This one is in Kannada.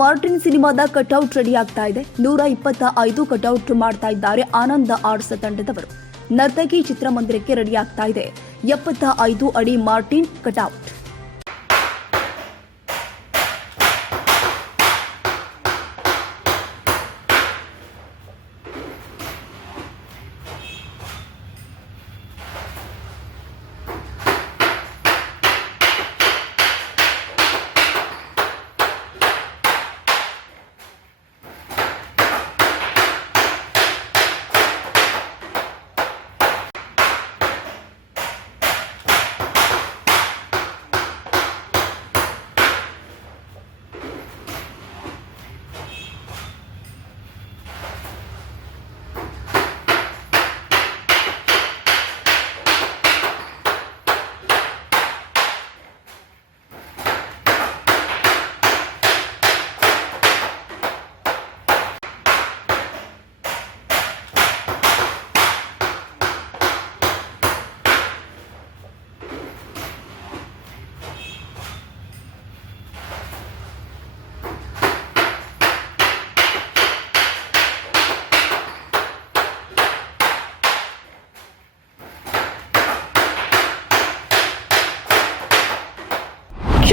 ಮಾರ್ಟಿನ್ ಸಿನಿಮಾದ ಕಟ್ಔಟ್ ರೆಡಿ ಆಗ್ತಾ ಇದೆ. ನೂರ ಇಪ್ಪತ್ತ ಐದು ಕಟೌಟ್ ಮಾಡ್ತಾ ಇದ್ದಾರೆ ಆನಂದ ಆರ್ಟ್ಸ್ ತಂಡದವರು. ನರ್ತಕಿ ಚಿತ್ರಮಂದಿರಕ್ಕೆ ರೆಡಿ ಆಗ್ತಾ ಇದೆ. ಎಪ್ಪತ್ತ ಐದು ಅಡಿ ಮಾರ್ಟಿನ್ ಕಟೌಟ್.